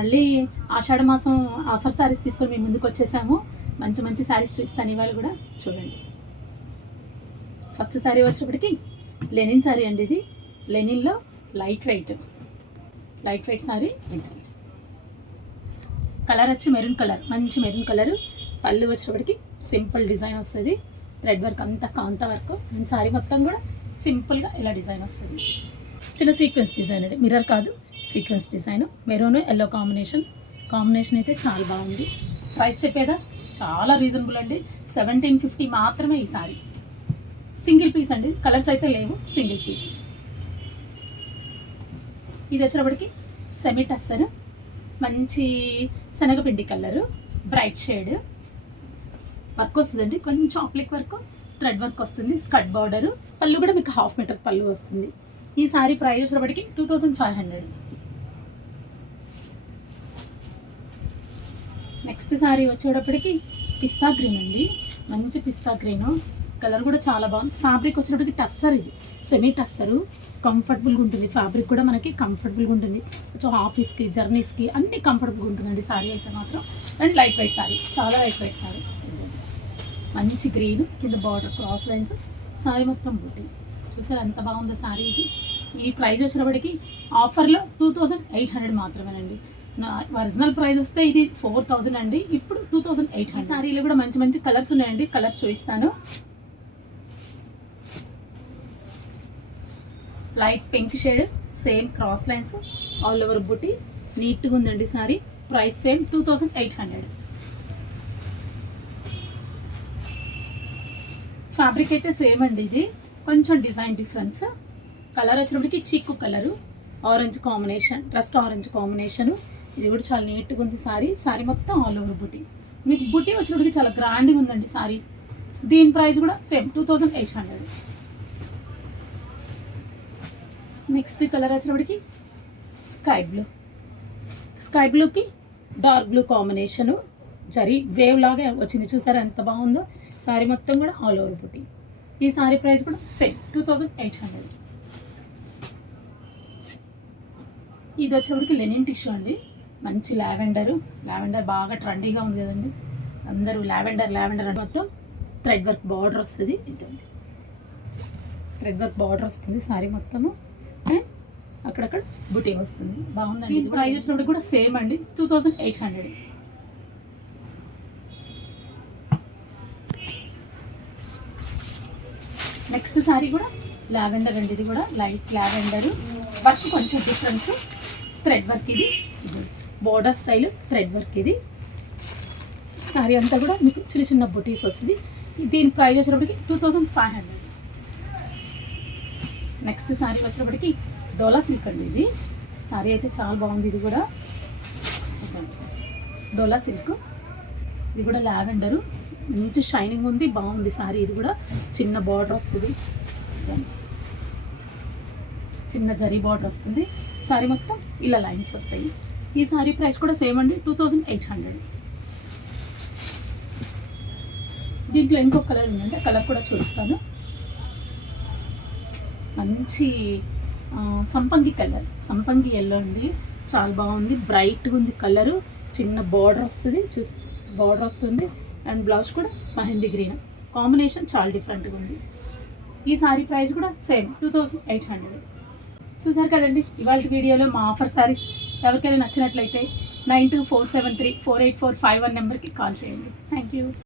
మళ్ళీ ఆషాఢ మాసం ఆఫర్ శారీస్ తీసుకొని మేము ముందుకు వచ్చేసాము. మంచి మంచి శారీస్ చూస్తాను ఇవాళ కూడా. చూడండి, ఫస్ట్ శారీ వచ్చేటప్పటికి లెనిన్ శారీ అండి. ఇది లెనిన్లో లైట్ వెయిట్ శారీ. కలర్ వచ్చి మెరూన్ కలర్, మంచి మెరూన్ కలర్. పళ్ళు వచ్చేటప్పటికి సింపుల్ డిజైన్ వస్తుంది, థ్రెడ్ వర్క్ అంతా కాంతా వర్క్. అండ్ శారీ మొత్తం కూడా సింపుల్గా ఇలా డిజైన్ వస్తుంది. చిన్న సీక్వెన్స్ డిజైన్ అండి, మిర్రర్ కాదు, sequence design. Maroon yellow combination అయితే చాలా బాగుంది. ప్రైస్ చెప్పేదా, చాలా రీజనబుల్ అండి. 1750 మాత్రమే ఈ సారీ. సింగిల్ పీస్ అండి, కలర్స్ అయితే లేవు, సింగిల్ పీస్. ఇది వచ్చేటప్పటికి సెమీ టస్సర్, మంచి శనగపిండి కలరు, బ్రైట్ షేడ్ వర్క్ వస్తుందండి. కొంచెం అప్లిక్ వర్క్, థ్రెడ్ వర్క్ వస్తుంది, స్కర్ట్ బార్డర్. పళ్ళు కూడా మీకు 1/2 మీటర్ పళ్ళు వస్తుంది. ఈ సారీ ప్రైస్ వచ్చేటప్పటికి 2500. నెక్స్ట్ సారీ వచ్చేటప్పటికి పిస్తా గ్రీన్ అండి, మంచి పిస్తా గ్రీను. కలర్ కూడా చాలా బాగుంది. ఫ్యాబ్రిక్ వచ్చేటప్పటికి టస్సర్, ఇది సెమీ టస్సరు. కంఫర్టబుల్గా ఉంటుంది, ఫ్యాబ్రిక్ కూడా మనకి కంఫర్టబుల్గా ఉంటుంది. కొంచెం ఆఫీస్కి, జర్నీస్కి అన్నీ కంఫర్టబుల్గా ఉంటుందండి సారీ అయితే మాత్రం. అండ్ లైట్ వెయిట్ సారీ, చాలా లైట్ వెయిట్ సారీ. మంచి గ్రీన్, కింద బార్డర్ క్రాస్ లైన్స్, సారీ మొత్తం బూటీ. చూసారు ఎంత బాగుందో సారీ ఇది. ఈ ప్రైస్ వచ్చినప్పటికీ ఆఫర్లో 2800 మాత్రమేనండి. నా ఒరిజినల్ ప్రైస్ వస్తే ఇది 4000 అండి, ఇప్పుడు 2800. సారీలో కూడా మంచి మంచి కలర్స్ ఉన్నాయండి, కలర్స్ చూపిస్తాను. Light pink shade, same cross lines, all over బుటీ, నీట్గా ఉందండి సారీ. Price same 2800. ఫ్యాబ్రిక్ అయితే సేమ్ అండి, ఇది కొంచెం డిజైన్ డిఫరెన్స్. కలర్ వచ్చినప్పటికి చిక్కు colour, orange combination, rust orange combination. ఇది కూడా చాలా నీట్గా ఉంది సారీ. సారీ మొత్తం ఆల్ ఓవర్ బుటీ. మీకు బుటీ వచ్చినప్పటికి చాలా గ్రాండ్గా ఉందండి సారీ. దీని ప్రైస్ కూడా సేమ్ 2800. నెక్స్ట్ కలర్ వచ్చినప్పటికి స్కై బ్లూకి dark blue combination, zari wave లాగా వచ్చింది. చూసారా ఎంత బాగుందో. సారీ మొత్తం కూడా ఆల్ ఓవర్ బుటీ. ఈ సారీ ప్రైస్ కూడా సేమ్ 2800. ఇది వచ్చేప్పటికి లెనిన్ టిష్యూ అండి, మంచి లావెండర్ బాగా ట్రెండీగా ఉంది కదండి. అందరూ లావెండర్ అంటే మొత్తం థ్రెడ్ వర్క్ బార్డర్ వస్తుంది. ఇదండి థ్రెడ్ వర్క్ బార్డర్ వస్తుంది సారీ మొత్తము. అండ్ అక్కడక్కడ బుటీ వస్తుంది, బాగుందండి. ఇది ప్రైస్ వచ్చినప్పుడు కూడా సేమ్ అండి, 2800. నెక్స్ట్ సారీ కూడా లావెండర్ అండి, ఇది కూడా లైట్ లావెండర్. వర్క్ కొంచెం డిఫరెన్స్, థ్రెడ్ వర్క్. ఇది బోర్డర్ స్టైల్ థ్రెడ్ వర్క్. ఇది సారీ అంతా కూడా మీకు చిన్న చిన్న బుటీస్ వస్తుంది. దీని ప్రైస్ వచ్చేటప్పటికి 2500. నెక్స్ట్ సారీ వచ్చేటప్పటికి డోలా సిల్క్ అండి. ఇది సారీ అయితే చాలా బాగుంది. ఇది కూడా డోలా సిల్క్, ఇది కూడా లావెండరు, మంచి షైనింగ్ ఉంది, బాగుంది సారీ. ఇది కూడా చిన్న బార్డర్ వస్తుంది, చిన్న జరీ బార్డర్ వస్తుంది. సారీ మొత్తం ఇలా లైన్స్ వస్తాయి. ఈ సారీ ప్రైస్ కూడా సేమ్ అండి, 2800. దీంట్లో ఇంకొక కలర్ ఉందంటే కలర్ కూడా చూపిస్తాను. మంచి సంపంగి కలర్, సంపంగి ఎల్లో అండి, చాలా బాగుంది, బ్రైట్గా ఉంది కలరు. చిన్న బార్డర్ వస్తుంది, బార్డర్ వస్తుంది. అండ్ బ్లౌజ్ కూడా మహందీ గ్రీన్ కాంబినేషన్, చాలా డిఫరెంట్గా ఉంది. ఈ సారీ ప్రైస్ కూడా సేమ్ 2800. చూసారు కదండి ఇవాళ వీడియోలో మా ఆఫర్ సారీస్. ఎవరికైనా నచ్చినట్లయితే 9247348451 నెంబర్కి కాల్ చేయండి. Thank you.